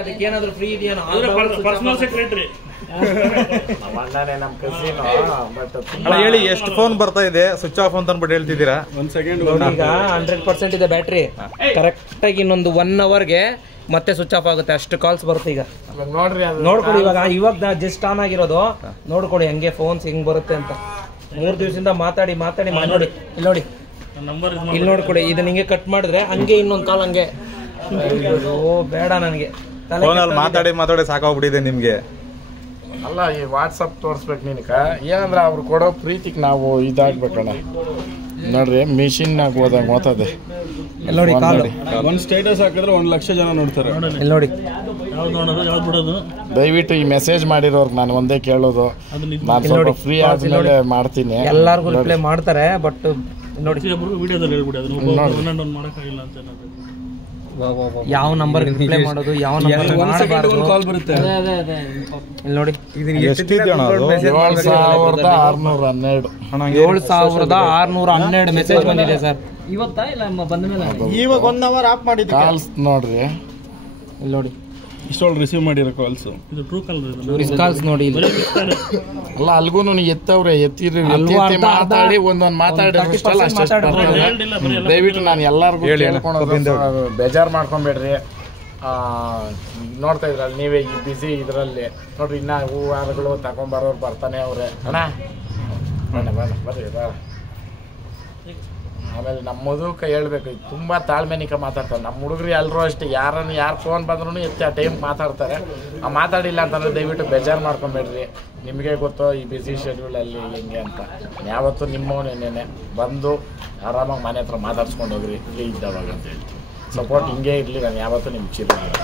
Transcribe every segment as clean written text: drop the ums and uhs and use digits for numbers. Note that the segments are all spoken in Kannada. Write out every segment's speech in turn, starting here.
ಅದಕ್ಕೆ ಏನಾದ್ರು ಫ್ರೀ ಇದೆಯಾ? ಪರ್ಸನಲ್ ಸೆಕ್ರೆಟರಿ ಹೇಳಿ, ಎಷ್ಟು ಫೋನ್ ಬರ್ತಾ ಇದೆ ಸ್ವಿಚ್ ಆಫ್ ಅಂತ ಅಂದ್ಬಿಟ್ಟು ಹೇಳ್ತಿದ್ದೀರಾ? ಒಂದ್ ಸೆಕೆಂಡ್. ಈಗ 100% ಇದೆ ಬ್ಯಾಟ್ರಿ. ಕರೆಕ್ಟ್ ಆಗಿ ಇನ್ನೊಂದು 1 ಅವರ್ಗೆ ಮತ್ತೆ ಸ್ವಿಚ್ ಆಫ್ ಆಗುತ್ತೆ, ಅಷ್ಟು ಕಾಲ್ಸ್ ಬರುತ್ತೆ. ಈಗ ನೋಡ್ಕೊಡಿ, ಇವಾಗ ಜಸ್ಟ್ ಆನ್ ಆಗಿರೋದು ನೋಡ್ಕೊಡಿ ಹಂಗೆ ಫೋನ್ಸ್ ಹೆಂಗ್ ಬರುತ್ತೆ ಅಂತ. 3 ದಿವಸದಿಂದ ಮಾತಾಡಿ ನೋಡಿ, ಇಲ್ಲಿ ನೋಡಿ, ಇಲ್ಲಿ ನೋಡ್ಕೊಡಿ. ಇದನ್ನ ಹಿಂಗೆ ಕಟ್ ಮಾಡಿದ್ರೆ ಹಂಗೆ ಇನ್ನೊಂದು ಕಾಲ್ ಹಂಗೆ. ಬೇಡ ನನಗೆ ಫೋನಲ್ಲಿ ಮಾತಾಡಿ ಸಾಕಾಗ್ಬಿಟ್ಟಿದೆ ನಿಮ್ಗೆ. ಅಲ್ಲ, ಈ ವಾಟ್ಸಪ್ ತೋರಿಸ್ಬೇಕು ನಿನಕ. ಏನಂದ್ರೆ ಅವ್ರು ಕೊಡೋ ಪ್ರೀತಿಗೆ ನಾವು ಇದಾಗ್ಬೇಕಣ್ಣ. ನೋಡ್ರಿ, ಮಿಷಿನ್ನಾಗ ಹೋದಂಗೆ ಓದ್ತದೆ. ನೋಡಿ, ಒಂದು ಸ್ಟೇಟಸ್ ಹಾಕಿದ್ರೆ 1 ಲಕ್ಷ ಜನ ನೋಡ್ತಾರೆ. ಇಲ್ಲಿ ನೋಡಿ, ದಯವಿಟ್ಟು ಈ ಮೆಸೇಜ್ ಮಾಡಿರೋರ್ಗೆ ನಾನು ಒಂದೇ ಕೇಳೋದು, ನಾನು ಸ್ವಲ್ಪ ಫ್ರೀ ಆದ್ಮೇಲೆ ಮಾಡ್ತೀನಿ. ಎಲ್ಲಾರ್ಗು ರಿಪ್ಲೈ ಮಾಡ್ತಾರೆ, ಬಟ್ ನೋಡಿ ವಿಡಿಯೋದಲ್ಲಿ ಹೇಳ್ಬಿಡಿ ಅದನ್ನ ಮಾಡೋಕ್ಕಾಗಿಲ್ಲ ಅಂತ. ಯಾವ ನಂಬರ್ ರಿಪ್ಲೈ ಮಾಡೋದು, ಯಾವ ನಂಬರ್ ಕಾಲ್ ಬರುತ್ತೆ. ಇಲ್ಲಿ ನೋಡಿ, 7,612 ಮೆಸೇಜ್ ಬಂದಿದೆ ಸರ್. ಇವತ್ತಾ ಇಲ್ಲ ಬಂದ ಮೇಲೆ? ಇವಾಗ 1 ಅವರ್ ಆಫ್ ಮಾಡಿದ್ದೆ. ಕಾಲ್ಸ್ ನೋಡ್ರಿ, ಇಲ್ಲಿ ನೋಡಿ, ಇಷ್ಟೊಳಗೆ ರಿಸೀವ್ ಮಾಡಿರೋ ಕಾಲ್ಸ್. ಇದು ಟ್ರೂ ಕಾಲ್ ಕಾಲ್ಸ್ ನೋಡಿ. ಅಲ್ಲ, ಅಲ್ಗೂ ಎತ್ತವ್ರೆ, ಎತ್ತಿ ಮಾತಾಡಿ ಒಂದೊಂದು ಮಾತಾಡಿ. ದಯವಿಟ್ಟು ನಾನು ಎಲ್ಲಾರ್ಗು ಬೇಜಾರು ಮಾಡ್ಕೊಂಬೇಡ್ರಿ. ನೋಡ್ತಾ ಇದ್ರಲ್ಲ ನೀವೇ, ಈ ಬಿಸಿ ಇದರಲ್ಲಿ ನೋಡ್ರಿ. ಇನ್ನ ಹೂವಾರಗಳು ತಗೊಂಬರೋರು ಬರ್ತಾನೆ ಅವ್ರೆ. ಅಣ್ಣ ಬರ್ರಿ. ಆಮೇಲೆ ನಮ್ಮ ಮದುಕ ಹೇಳ್ಬೇಕು, ತುಂಬ ತಾಳ್ಮೆನಿಕ ಮಾತಾಡ್ತಾರೆ. ನಮ್ಮ ಹುಡುಗರು ಎಲ್ಲರೂ ಅಷ್ಟೇ, ಯಾರು ಫೋನ್ ಬಂದ್ರೂ ಎತ್ತಿ ಆ ಟೈಮ್ ಮಾತಾಡ್ತಾರೆ. ಆ ಮಾತಾಡಿಲ್ಲ ಅಂತಂದರೆ ದಯವಿಟ್ಟು ಬೇಜಾರು ಮಾಡ್ಕೊಬೇಡ್ರಿ. ನಿಮಗೆ ಗೊತ್ತೋ ಈ ಬ್ಯುಸಿ ಶೆಡ್ಯೂಲಲ್ಲಿ ಹೆಂಗೆ ಅಂತ. ಯಾವತ್ತೂ ನಿಮ್ಮವನೇನೆ ಬಂದು ಆರಾಮಾಗಿ ಮನೆ ಹತ್ರ ಮಾತಾಡ್ಸ್ಕೊಂಡು ಹೋಗ್ರಿ, ಫ್ರೀ ಇದ್ದವಾಗ ಅಂತ ಹೇಳ್ತೀವಿ. ಸಪೋರ್ಟ್ ಹಿಂಗೆ ಇರಲಿ, ನಾನು ಯಾವತ್ತೂ ನಿಮ್ಗೆ ಚಿರೋದಿಲ್ಲ.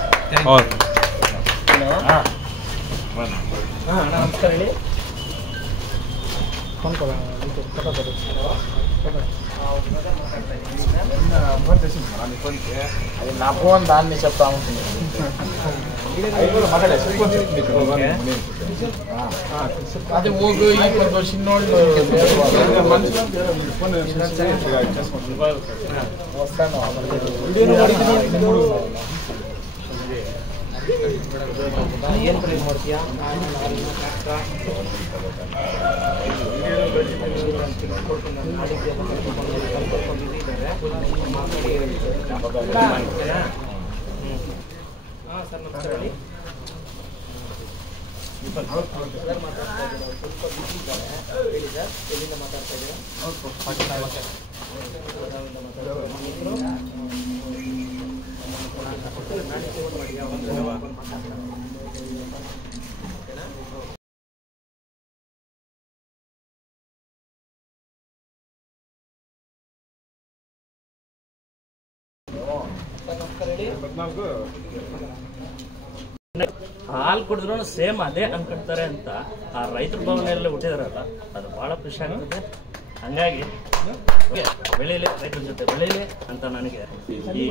ಹಾಂ, ನಮಸ್ಕಾರ ಹೇಳಿ. ಫೋನ್ ಕೊಡೋಣ, అది నా ఫోన్, దాన్ని చెప్తా ఉంటుంది. అది మూగు ఈ కొంత చిన్నోళ్ళు వస్తాను. ಏನು ಪ್ರೈಸ್ ಮಾಡ್ತೀಯಾ? ಸರ್ ನಮಸ್ಕಾರ ಹೇಳಿ. ಹೇಳಿ ಸರ್, ಎಲ್ಲಿಂದ ಮಾತಾಡ್ತಾ ಇದ್ದೀರಾ? ಹಾಲು ಕುಡಿದ್ರು ಸೇಮ್ ಅದೇ ಅನ್ಕೊಳ್ತಾರೆ ಅಂತ ಆ ರೈತರ ಭವನೆಲ್ಲ ಹುಟ್ಟಿದಾರಲ್ಲ, ಅದು ಬಹಳ ಖುಷಿ ಆಗ್ತದೆ. ಹಂಗಾಗಿ ಬೆಳೀಲಿ, ರೈತರ ಜೊತೆ ಬೆಳೀಲಿ ಅಂತ ನನಗೆ ಈ